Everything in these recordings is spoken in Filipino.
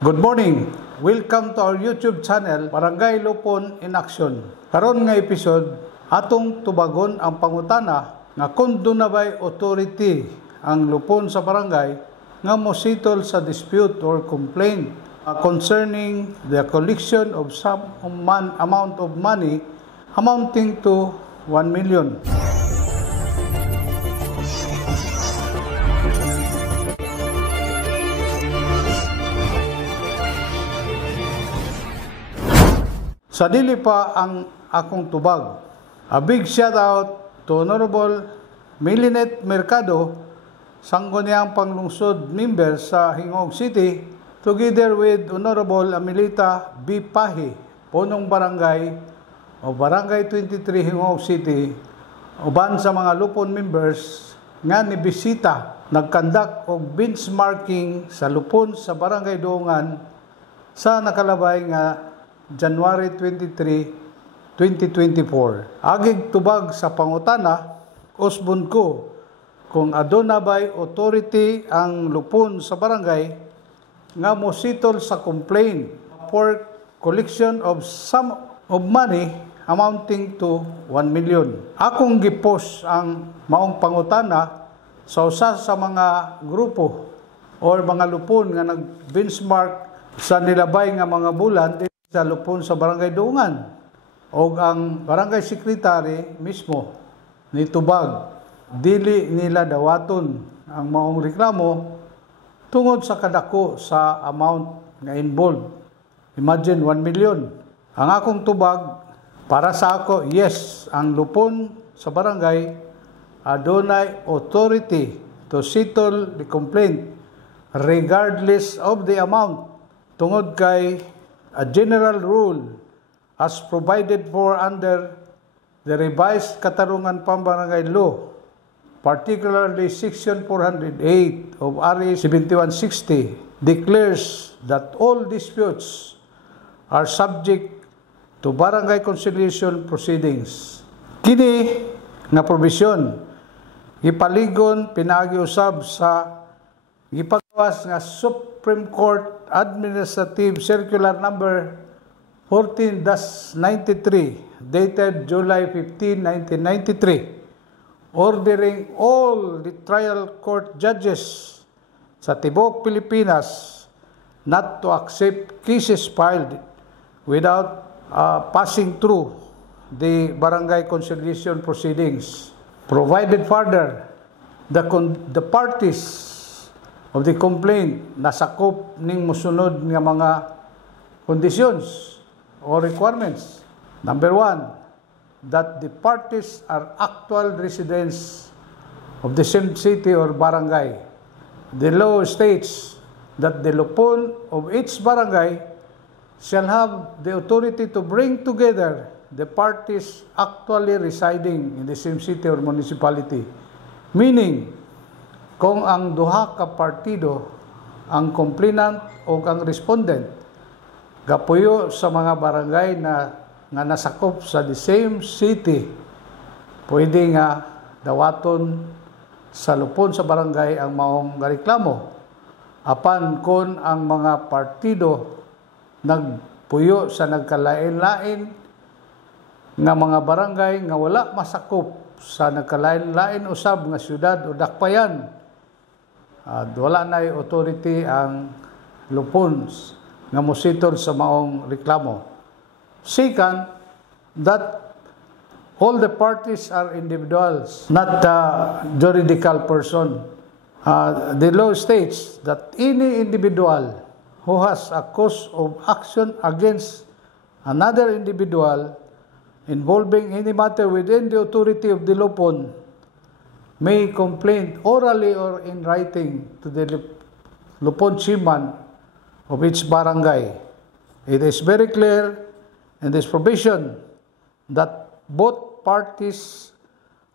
Good morning! Welcome to our YouTube channel, Barangay Lupon in Action. Karon nga episode, atong tubagon ang pangutana nga kung doon na ba'y authority ang lupon sa barangay nga mositol sa dispute or complaint concerning the collection of some amount of money amounting to 1 million. Sa dili pa ang akong tubag, a big shout out to Honorable Milinet Mercado, sangko niyang panglungsod member sa Hingog City, together with Honorable Amelita B. Pahi, punong barangay o Barangay 23 Hingog City, uban sa mga lupon members nga ni bisita nagkandak og benchmarking sa lupon sa Barangay Duungan sa nakalabay nga January 23, 2024. Agig tubag sa pangutana, usbon ko kung aduna ba'y authority ang lupon sa barangay nga mositol sa complaint for collection of some of money amounting to 1 million. Akong gipost ang maong pangutana sa usa sa mga grupo o mga lupon nga nag-benchmark sa nilabay nga mga bulan sa lupon sa Barangay Duungan o ang Barangay Secretary mismo ni tubag dili nila dawaton ang maong reklamo tungod sa kadako sa amount nga involved. Imagine 1 million. Ang akong tubag para sa ako, yes, ang lupon sa barangay adunay authority to settle the complaint regardless of the amount tungod kay a general rule as provided for under the revised Katarungan Pambarangay Law, particularly Section 408 of RA 7160, declares that all disputes are subject to barangay conciliation proceedings. Kini nga provision gipaligon pinaagi-usab sa gipagawas nga Supreme Court Administrative Circular Number 14-93 dated July 15, 1993, ordering all the trial court judges sa tibuok Pilipinas not to accept cases filed without passing through the barangay conciliation proceedings. Provided further, the parties of the complaint nasakop ning mosunod nga mga conditions or requirements. Number 1, that the parties are actual residents of the same city or barangay. The law states that the lupon of each barangay shall have the authority to bring together the parties actually residing in the same city or municipality. Meaning, kung ang duha ka partido, ang complainant o ang respondent, gapuyo sa mga barangay na nasakop sa the same city, pwede nga dawaton sa lupon sa barangay ang maong reklamo. Apan kung ang mga partido nagpuyo sa nagkalain-lain nga mga barangay nga wala masakop sa nagkalain-lain usab nga syudad o dakpayan, wala na authority ang lupon nga mositol sa maong reklamo. Second, that all the parties are individuals, not juridical person. The law states that any individual who has a cause of action against another individual involving any matter within the authority of the lupon may complain orally or in writing to the lupon chairman of each barangay. It is very clear in this provision that both parties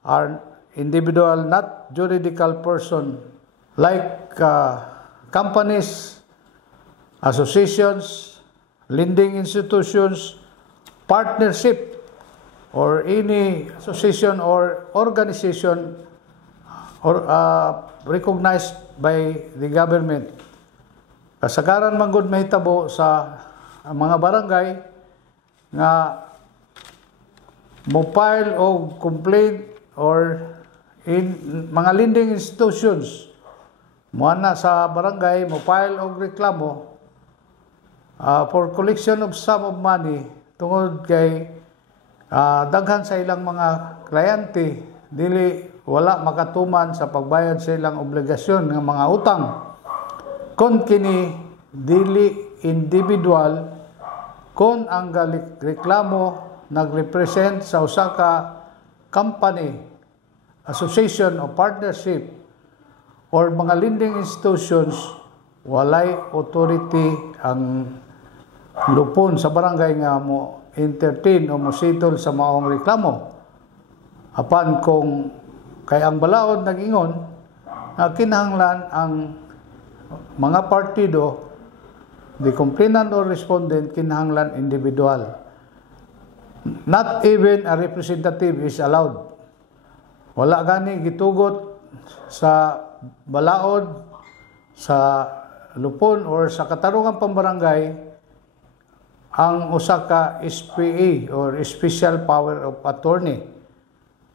are individual, not juridical person, like companies, associations, lending institutions, partnership, or any association or organization or recognized by the government. kasagaran man gud mahitabo sa mga barangay nga mo file og complaint or in mga lending institutions mo na sa barangay mo file og reklamo for collection of sum of money tungod kay daghan sa ilang mga kliyente dili wala makatuman sa pagbayad sa ilang obligasyon ng mga utang kon kini dili individual kon ang reklamo nagrepresent sa usa ka company, association o partnership or mga lending institutions, walay authority ang lupon sa barangay nga mo entertain o mo settle sa maong reklamo. Apan kung kay ang balaod nag-ingon na kinahanglan ang mga partido, the complainant or respondent kinahanglan individual. Not even a representative is allowed. Wala gani gitugot sa balaod, sa lupon or sa katarungan pambarangay ang usa ka SPA or Special Power of Attorney.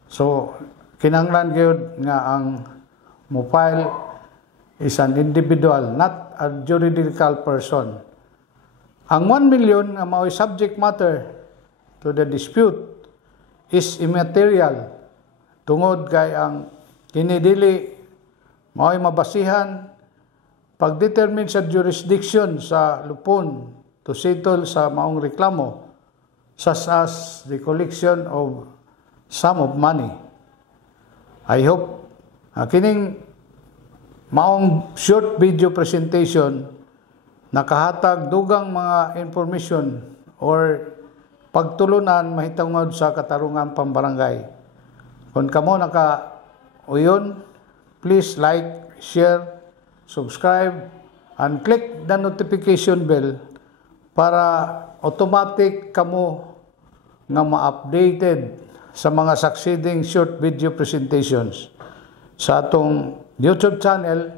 So kinahanglan gyud nga ang mo-file is an individual, not a juridical person. Ang 1 million nga mao'y subject matter to the dispute is immaterial tungod kay ang kinidili mao'y mabasihan pagdetermine sa jurisdiction sa lupon to settle sa maong reklamo such as the collection of sum of money. I hope kining maong short video presentation nakahatag dugang mga information or pagtulunan mahitungod sa katarungan pambarangay. Kung kamo naka-uyon, please like, share, subscribe, and click the notification bell para automatic kamo nga ma-updated sa mga succeeding short video presentations sa atong YouTube channel,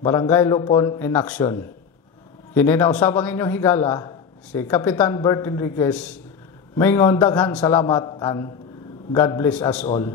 Barangay Lupon in Action. Kini na usabang inyong higala, si Kapitan Bert Enriquez. Maingon daghan salamat and God bless us all.